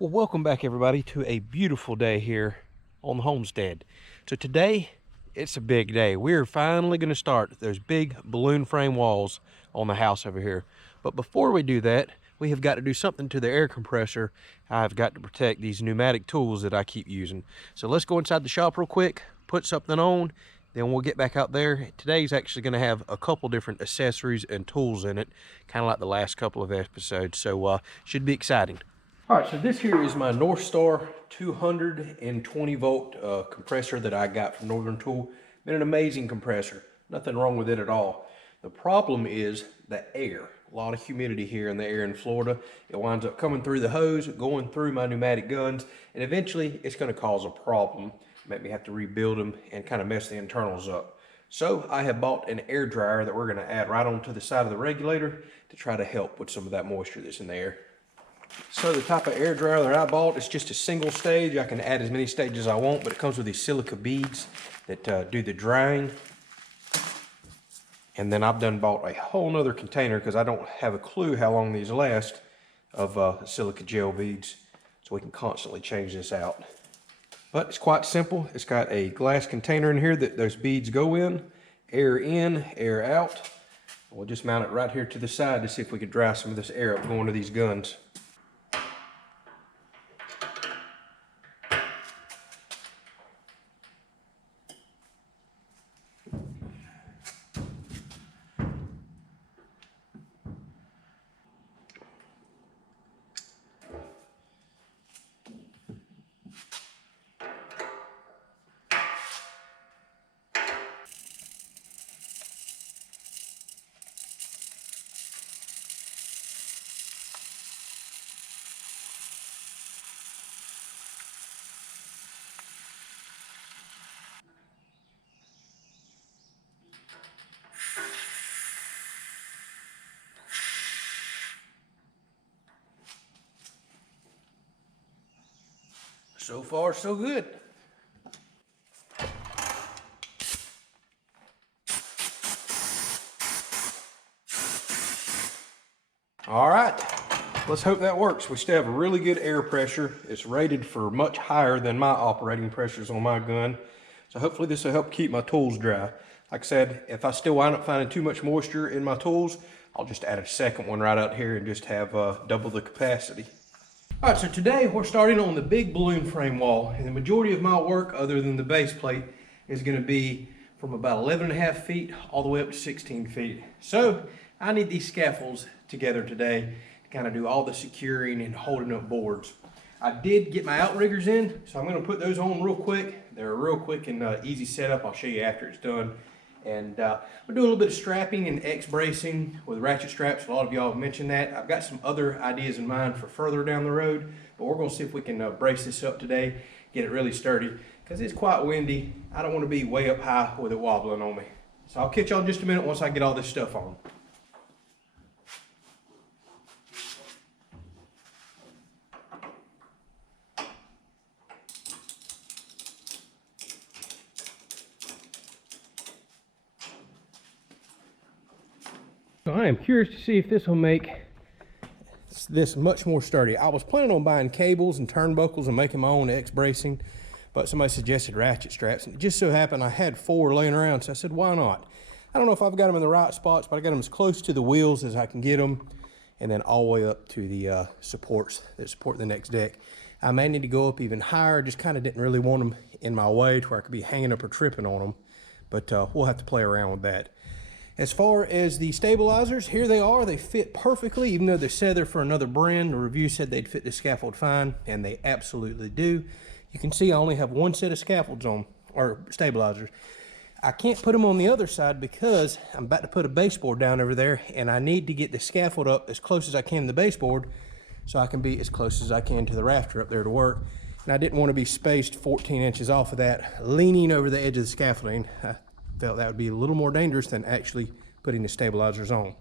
Well, welcome back everybody to a beautiful day here on the homestead. So today, it's a big day. We're finally going to start those big balloon frame walls on the house over here. But before we do that, we have got to do something to the air compressor. I've got to protect these pneumatic tools that I keep using. So let's go inside the shop real quick, put something on, then we'll get back out there. Today's actually going to have a couple different accessories and tools in it, kind of like the last couple of episodes. So should be exciting. All right, so this here is my North Star 220 volt compressor that I got from Northern Tool. Been an amazing compressor, nothing wrong with it at all. The problem is the air. A lot of humidity here in the air in Florida. It winds up coming through the hose, going through my pneumatic guns, and eventually it's going to cause a problem. Make me have to rebuild them and kind of mess the internals up. So I have bought an air dryer that we're going to add right onto the side of the regulator to try to help with some of that moisture that's in the air. So the type of air dryer that I bought is just a single stage. I can add as many stages as I want, but it comes with these silica beads that do the drying. And then I've bought a whole nother container because I don't have a clue how long these last of silica gel beads. So we can constantly change this out. But it's quite simple. It's got a glass container in here that those beads go in, air out. We'll just mount it right here to the side to see if we can dry some of this air up going to these guns. So far, so good. All right, let's hope that works. We still have a really good air pressure. It's rated for much higher than my operating pressures on my gun. So hopefully this will help keep my tools dry. Like I said, if I still wind up finding too much moisture in my tools, I'll just add a second one right out here and just have double the capacity. All right, so today we're starting on the big balloon frame wall, and the majority of my work, other than the base plate, is going to be from about 11.5 feet all the way up to 16 feet. So I need these scaffolds together today to kind of do all the securing and holding up boards. I did get my outriggers in, so I'm going to put those on real quick. They're a real quick and easy setup. I'll show you after it's done. And we'll do a little bit of strapping and X-bracing with ratchet straps. A lot of y'all have mentioned that. I've got some other ideas in mind for further down the road, but we're going to see if we can brace this up today, get it really sturdy, because it's quite windy. I don't want to be way up high with it wobbling on me. So I'll catch y'all in just a minute once I get all this stuff on. So I am curious to see if this will make this much more sturdy. I was planning on buying cables and turnbuckles and making my own X-bracing, but somebody suggested ratchet straps, and it just so happened I had 4 laying around, so I said, why not? I don't know if I've got them in the right spots, but I got them as close to the wheels as I can get them, and then all the way up to the supports that support the next deck. I may need to go up even higher. Just kind of didn't really want them in my way to where I could be hanging up or tripping on them, but we'll have to play around with that. As far as the stabilizers, here they are. They fit perfectly, even though they said they're for another brand. The review said they'd fit the scaffold fine, and they absolutely do. You can see I only have one set of scaffolds on, or stabilizers. I can't put them on the other side because I'm about to put a baseboard down over there, and I need to get the scaffold up as close as I can to the baseboard so I can be as close as I can to the rafter up there to work. And I didn't want to be spaced 14 inches off of that, leaning over the edge of the scaffolding. Felt that would be a little more dangerous than actually putting the stabilizers on.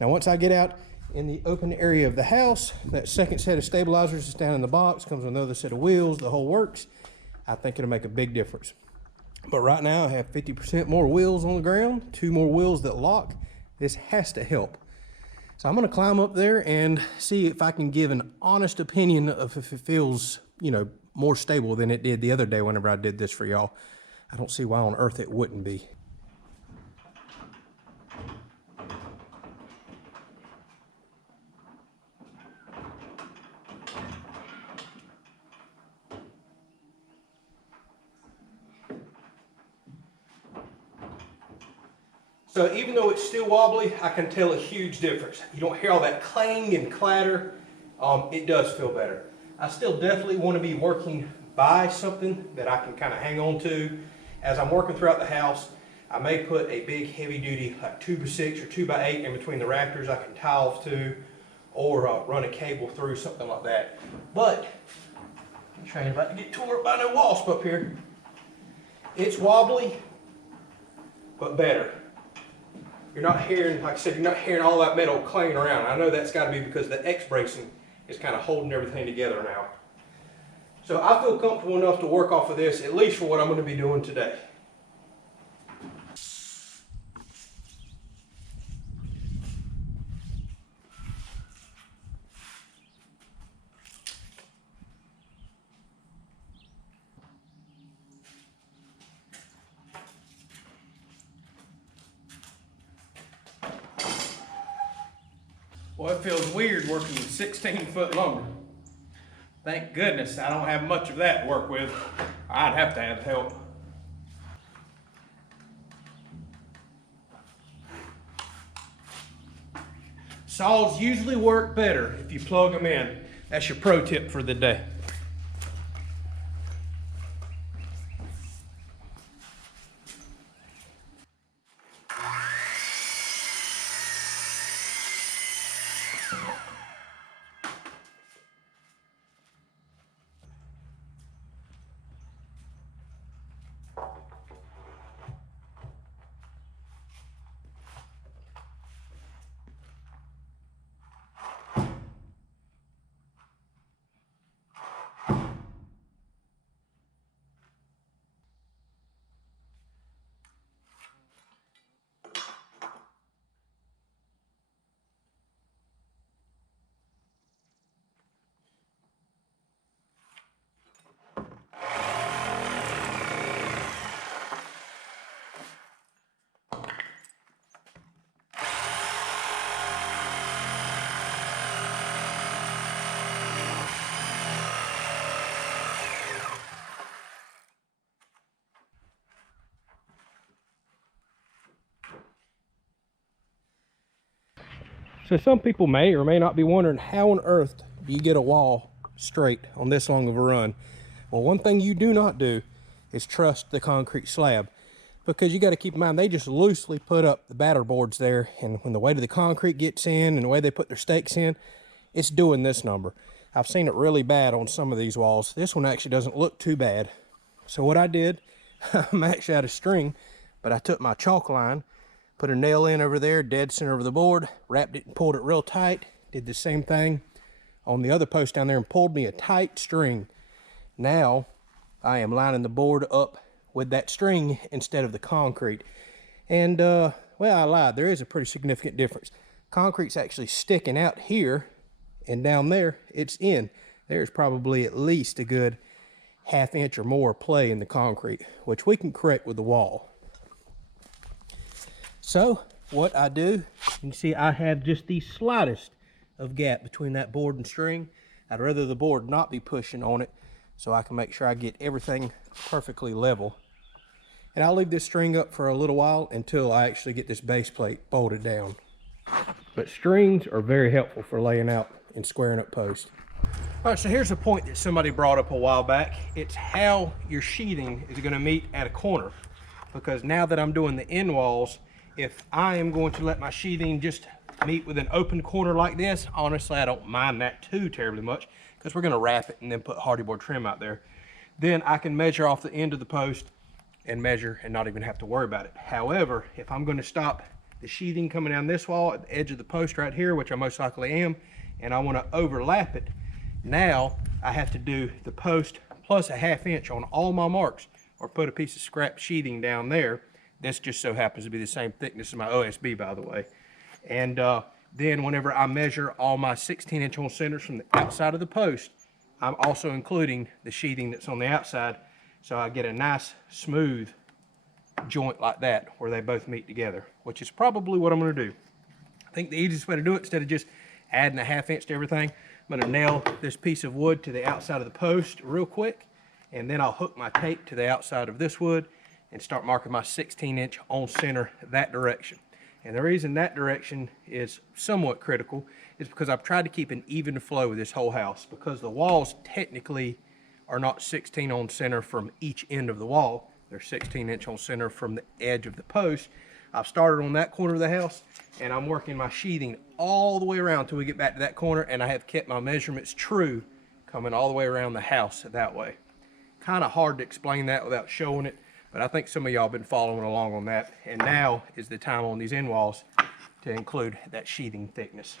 Now once I get out in the open area of the house, that second set of stabilizers is down in the box, comes with another set of wheels, the whole works. I think it'll make a big difference. But right now I have 50% more wheels on the ground, 2 more wheels that lock. This has to help. So I'm gonna climb up there and see if I can give an honest opinion of if it feels, you know, more stable than it did the other day whenever I did this for y'all. I don't see why on earth it wouldn't be. So even though it's still wobbly, I can tell a huge difference. You don't hear all that clang and clatter. It does feel better. I still definitely want to be working by something that I can kind of hang on to. As I'm working throughout the house, I may put a big heavy duty like 2x6 or 2x8 in between the rafters I can tie off to, or run a cable through, something like that. But, I'm trying about to get tore up by no wasp up here. It's wobbly, but better. You're not hearing, like I said, you're not hearing all that metal clanging around. I know that's got to be because the X bracing is kind of holding everything together now. So I feel comfortable enough to work off of this, at least for what I'm going to be doing today. Well, it feels weird working with 16-foot lumber. Thank goodness I don't have much of that to work with. I'd have to have help. Saws usually work better if you plug them in. That's your pro tip for the day. So some people may or may not be wondering, how on earth do you get a wall straight on this long of a run? Well, one thing you do not do is trust the concrete slab, because you got to keep in mind they just loosely put up the batter boards there, and when the weight of the concrete gets in and the way they put their stakes in, it's doing this number. I've seen it really bad on some of these walls. This one actually doesn't look too bad. So what I did, I'm actually out of string, but I took my chalk line, put a nail in over there, dead center of the board, wrapped it and pulled it real tight. Did the same thing on the other post down there and pulled me a tight string. Now I am lining the board up with that string instead of the concrete. And well, I lied, there is a pretty significant difference. Concrete's actually sticking out here, and down there it's in. There's probably at least a good ½ inch or more play in the concrete, which we can correct with the wall. So what I do, you can see I have just the slightest of gap between that board and string. I'd rather the board not be pushing on it, so I can make sure I get everything perfectly level. And I'll leave this string up for a little while until I actually get this base plate bolted down. But strings are very helpful for laying out and squaring up posts. All right, so here's a point that somebody brought up a while back. It's how your sheathing is going to meet at a corner. Because now that I'm doing the end walls, if I am going to let my sheathing just meet with an open corner like this, honestly, I don't mind that too terribly much, because we're going to wrap it and then put hardy board trim out there. Then I can measure off the end of the post and measure and not even have to worry about it. However, if I'm going to stop the sheathing coming down this wall at the edge of the post right here, which I most likely am, and I want to overlap it, now I have to do the post plus a ½ inch on all my marks, or put a piece of scrap sheathing down there. This just so happens to be the same thickness as my OSB, by the way. And Then whenever I measure all my 16-inch on centers from the outside of the post, I'm also including the sheathing that's on the outside, so I get a nice smooth joint like that where they both meet together, which is probably what I'm going to do. I think the easiest way to do it, instead of just adding a 1/2 inch to everything, I'm going to nail this piece of wood to the outside of the post real quick, and then I'll hook my tape to the outside of this wood and start marking my 16-inch on center that direction. And the reason that direction is somewhat critical is because I've tried to keep an even flow with this whole house, because the walls technically are not 16 on center from each end of the wall. They're 16-inch on center from the edge of the post. I've started on that corner of the house, and I'm working my sheathing all the way around till we get back to that corner, and I have kept my measurements true coming all the way around the house that way. Kind of hard to explain that without showing it, but I think some of y'all been following along on that, and now is the time on these end walls to include that sheathing thickness.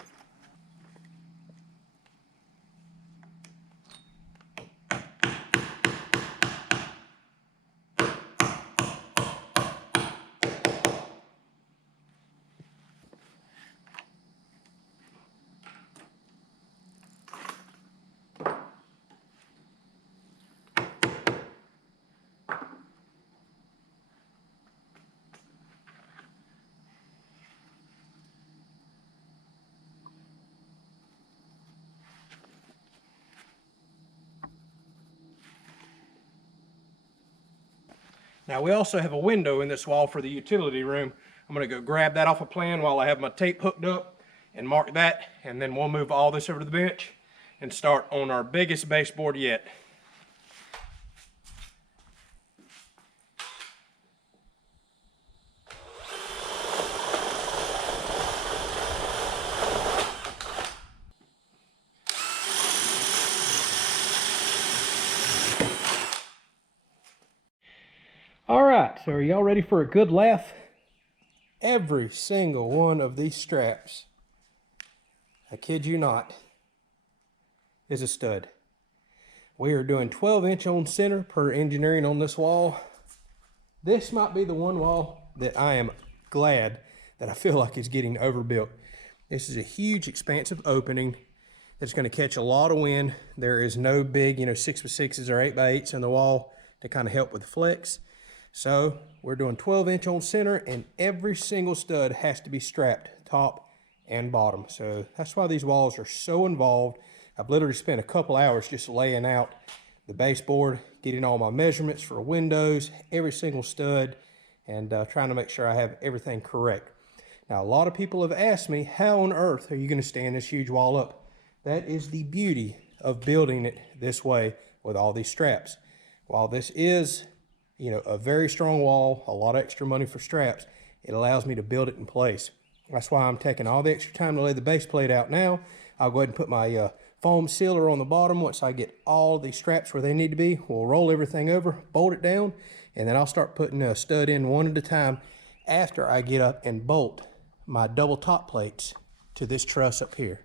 Now we also have a window in this wall for the utility room. I'm going to go grab that off a plan while I have my tape hooked up and mark that, and then we'll move all this over to the bench and start on our biggest baseboard yet. All right, so are y'all ready for a good laugh? Every single one of these straps, I kid you not, is a stud. We are doing 12-inch on center per engineering on this wall. This might be the one wall that I am glad that I feel like is getting overbuilt. This is a huge expansive opening that's going to catch a lot of wind. There is no big, 6x6s or 8x8s in the wall to kind of help with flex. So we're doing 12-inch on center, and every single stud has to be strapped top and bottom. So that's why these walls are so involved. I've literally spent a couple hours just laying out the baseboard, getting all my measurements for windows, every single stud, and trying to make sure I have everything correct. Now, a lot of people have asked me, how on earth are you going to stand this huge wall up? That is the beauty of building it this way with all these straps. While this is a very strong wall, a lot of extra money for straps, it allows me to build it in place. That's why I'm taking all the extra time to lay the base plate out now. I'll go ahead and put my foam sealer on the bottom. Once I get all the straps where they need to be, we'll roll everything over, bolt it down, and then I'll start putting a stud in one at a time after I get up and bolt my double top plates to this truss up here.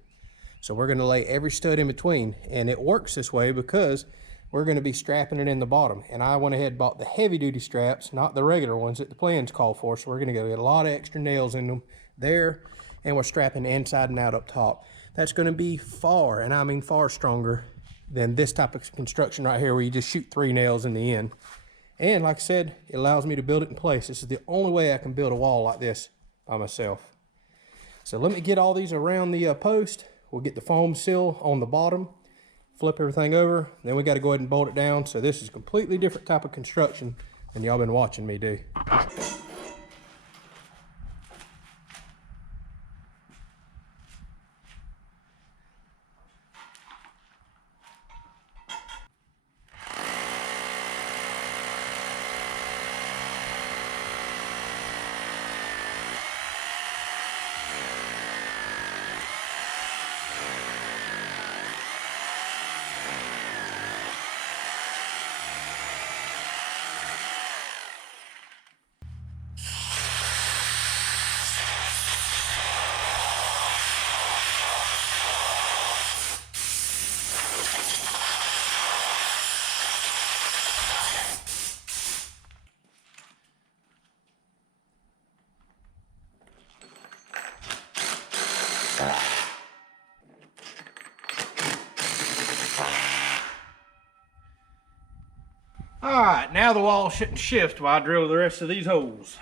So we're going to lay every stud in between, and it works this way because we're going to be strapping it in the bottom. And I went ahead and bought the heavy duty straps, not the regular ones that the plans call for. So we're going to get a lot of extra nails in them there, and we're strapping inside and out up top. That's going to be far, and I mean far stronger than this type of construction right here where you just shoot 3 nails in the end. And like I said, it allows me to build it in place. This is the only way I can build a wall like this by myself. So let me get all these around the post. We'll get the foam seal on the bottom, flip everything over, then we got to go ahead and bolt it down. So this is a completely different type of construction than y'all been watching me do. All right, now the wall shouldn't shift while I drill the rest of these holes.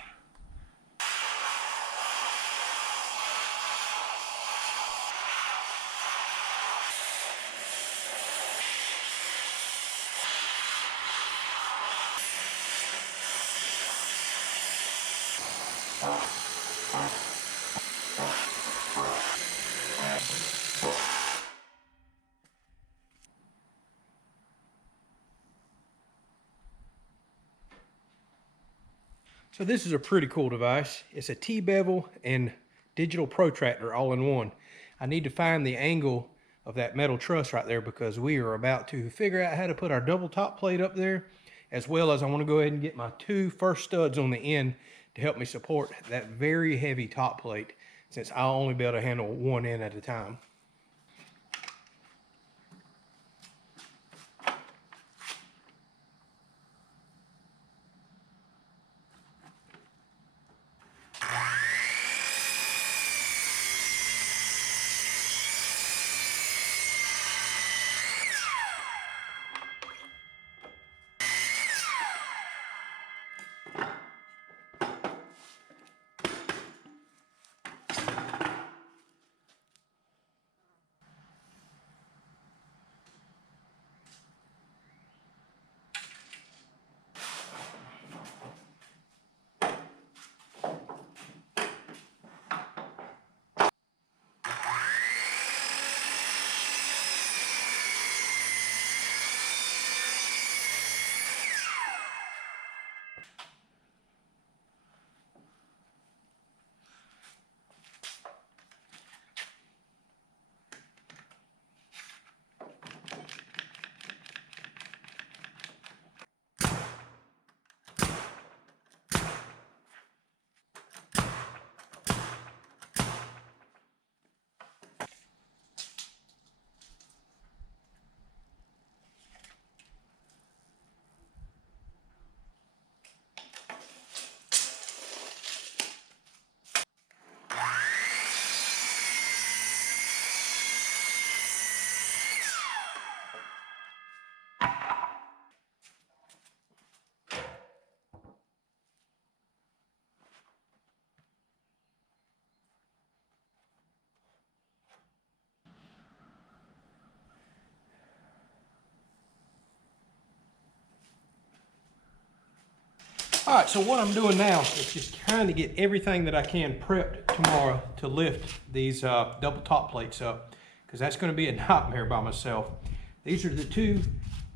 So this is a pretty cool device. It's a T-bevel and digital protractor all in one. I need to find the angle of that metal truss right there because we are about to figure out how to put our double top plate up there, as well as I want to go ahead and get my 2 first studs on the end to help me support that very heavy top plate, since I'll only be able to handle one end at a time. All right, so what I'm doing now is just trying to get everything that I can prepped tomorrow to lift these double top plates up, because that's going to be a nightmare by myself. These are the 2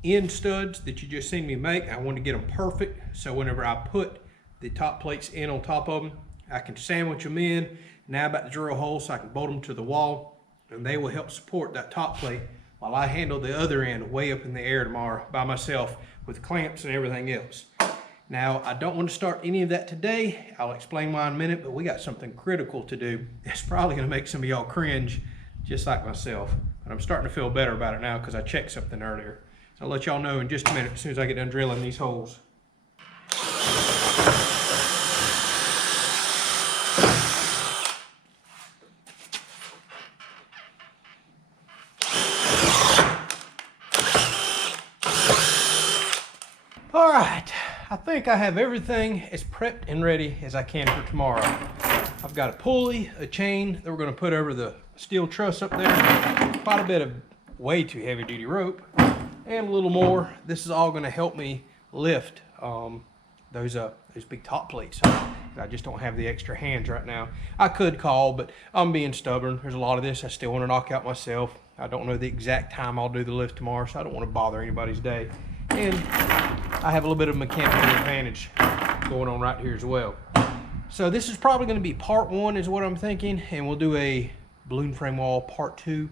end studs that you just seen me make. I want to get them perfect, so whenever I put the top plates in on top of them, I can sandwich them in. Now I'm about to drill holes so I can bolt them to the wall, and they will help support that top plate while I handle the other end way up in the air tomorrow by myself with clamps and everything else. Now, I don't want to start any of that today. I'll explain why in a minute, but we got something critical to do. It's probably going to make some of y'all cringe, just like myself. But I'm starting to feel better about it now because I checked something earlier. So I'll let y'all know in just a minute as soon as I get done drilling these holes. All right. I think I have everything as prepped and ready as I can for tomorrow. I've got a pulley, a chain that we're going to put over the steel truss up there, quite a bit of way too heavy duty rope, and a little more. This is all going to help me lift those big top plates. I just don't have the extra hands right now. I could call, but I'm being stubborn. There's a lot of this I still want to knock out myself. I don't know the exact time I'll do the lift tomorrow, so I don't want to bother anybody's day. And I have a little bit of mechanical advantage going on right here as well. So this is probably going to be part 1 is what I'm thinking, and we'll do a balloon frame wall part 2,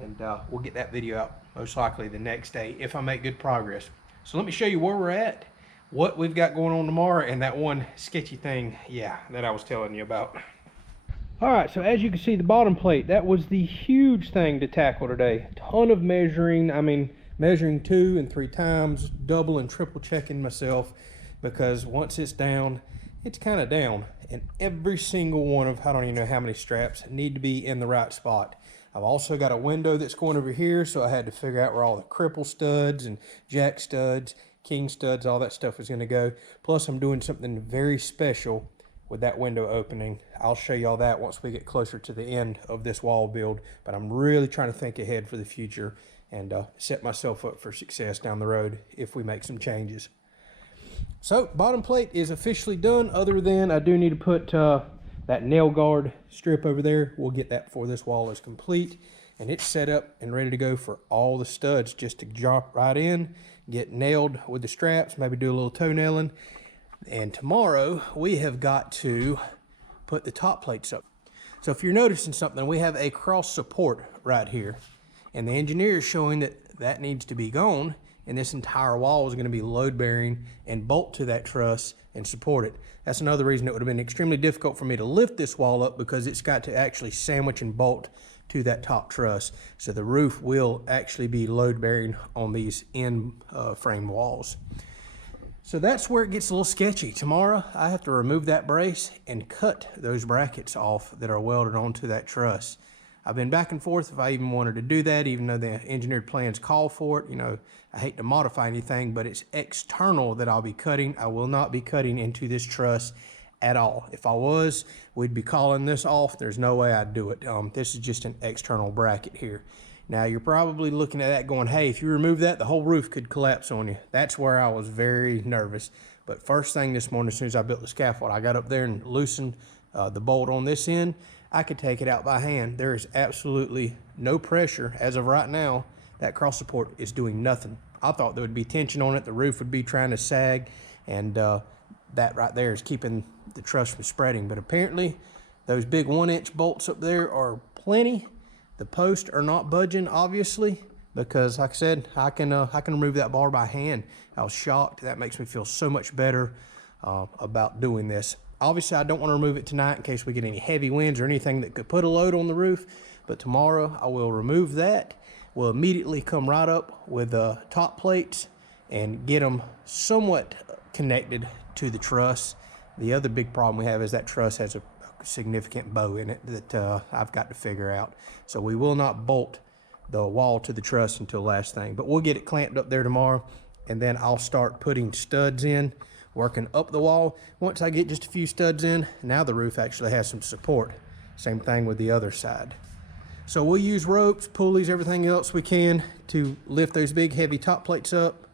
and we'll get that video out most likely the next day if I make good progress. So let me show you where we're at, what we've got going on tomorrow, and that one sketchy thing, that I was telling you about. All right, so as you can see, the bottom plate, that was the huge thing to tackle today. Ton of measuring, measuring 2 and 3 times, double and triple checking myself, because once it's down, it's kind of down, and every single one of, I don't even know how many straps, need to be in the right spot. I've also got a window that's going over here, so I had to figure out where all the cripple studs and jack studs, king studs, all that stuff is going to go. Plus, I'm doing something very special with that window opening. I'll show you all that once we get closer to the end of this wall build, but I'm really trying to think ahead for the future and set myself up for success down the road if we make some changes. So, bottom plate is officially done, other than I do need to put that nail guard strip over there. We'll get that before this wall is complete, and it's set up and ready to go for all the studs just to drop right in, get nailed with the straps, maybe do a little toe nailing. And tomorrow we have got to put the top plates up. So if you're noticing something, we have a cross support right here, and the engineer is showing that that needs to be gone, and this entire wall is going to be load bearing and bolt to that truss and support it. That's another reason it would have been extremely difficult for me to lift this wall up, because it's got to actually sandwich and bolt to that top truss. So the roof will actually be load bearing on these end frame walls. So that's where it gets a little sketchy. Tomorrow I have to remove that brace and cut those brackets off that are welded onto that truss. I've been back and forth if I even wanted to do that, even though the engineered plans call for it. You know, I hate to modify anything, but it's external that I'll be cutting. I will not be cutting into this truss at all. If I was, we'd be calling this off. There's no way I'd do it. This is just an external bracket here. Now, you're probably looking at that going, hey, if you remove that, the whole roof could collapse on you. That's where I was very nervous. But first thing this morning, as soon as I built the scaffold, I got up there and loosened the bolt on this end. I could take it out by hand. There is absolutely no pressure as of right now. That cross support is doing nothing. I thought there would be tension on it. The roof would be trying to sag, and that right there is keeping the truss from spreading. But apparently those big 1-inch bolts up there are plenty. The posts are not budging, obviously, because like I said, I can remove that bar by hand. I was shocked. That makes me feel so much better about doing this. Obviously, I don't want to remove it tonight in case we get any heavy winds or anything that could put a load on the roof. But tomorrow I will remove that. We'll immediately come right up with the top plates and get them somewhat connected to the truss. The other big problem we have is that truss has a significant bow in it that I've got to figure out. So we will not bolt the wall to the truss until last thing. But we'll get it clamped up there tomorrow, and then I'll start putting studs in, working up the wall. Once I get just a few studs in, now the roof actually has some support. Same thing with the other side. So we'll use ropes, pulleys, everything else we can to lift those big heavy top plates up,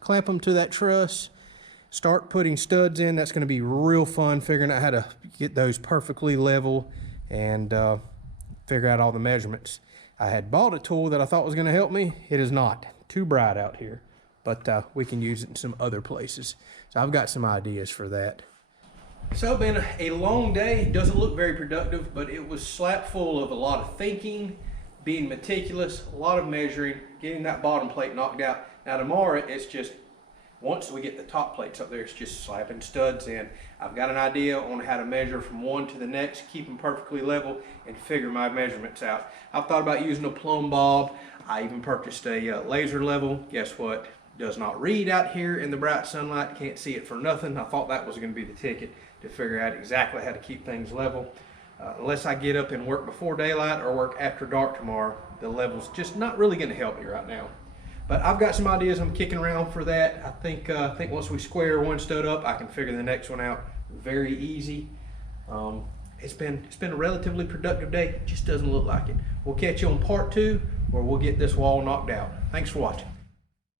clamp them to that truss, start putting studs in. That's going to be real fun, figuring out how to get those perfectly level and figure out all the measurements. I had bought a tool that I thought was going to help me. It is not. Too bright out here. But we can use it in some other places. So I've got some ideas for that. So it's been a long day. It doesn't look very productive, but it was slap full of a lot of thinking, being meticulous, a lot of measuring, getting that bottom plate knocked out. Now tomorrow, it's just, once we get the top plates up there, it's just slapping studs in. I've got an idea on how to measure from one to the next, keep them perfectly level, and figure my measurements out. I've thought about using a plumb bob. I even purchased a laser level. Guess what? Does not read out here in the bright sunlight. Can't see it for nothing. I thought that was going to be the ticket to figure out exactly how to keep things level. Unless I get up and work before daylight or work after dark tomorrow, the level's just not really going to help me right now. But I've got some ideas I'm kicking around for that. I think once we square one stud up, I can figure the next one out very easy. It's been a relatively productive day. It just doesn't look like it. We'll catch you on part 2, where we'll get this wall knocked out. Thanks for watching.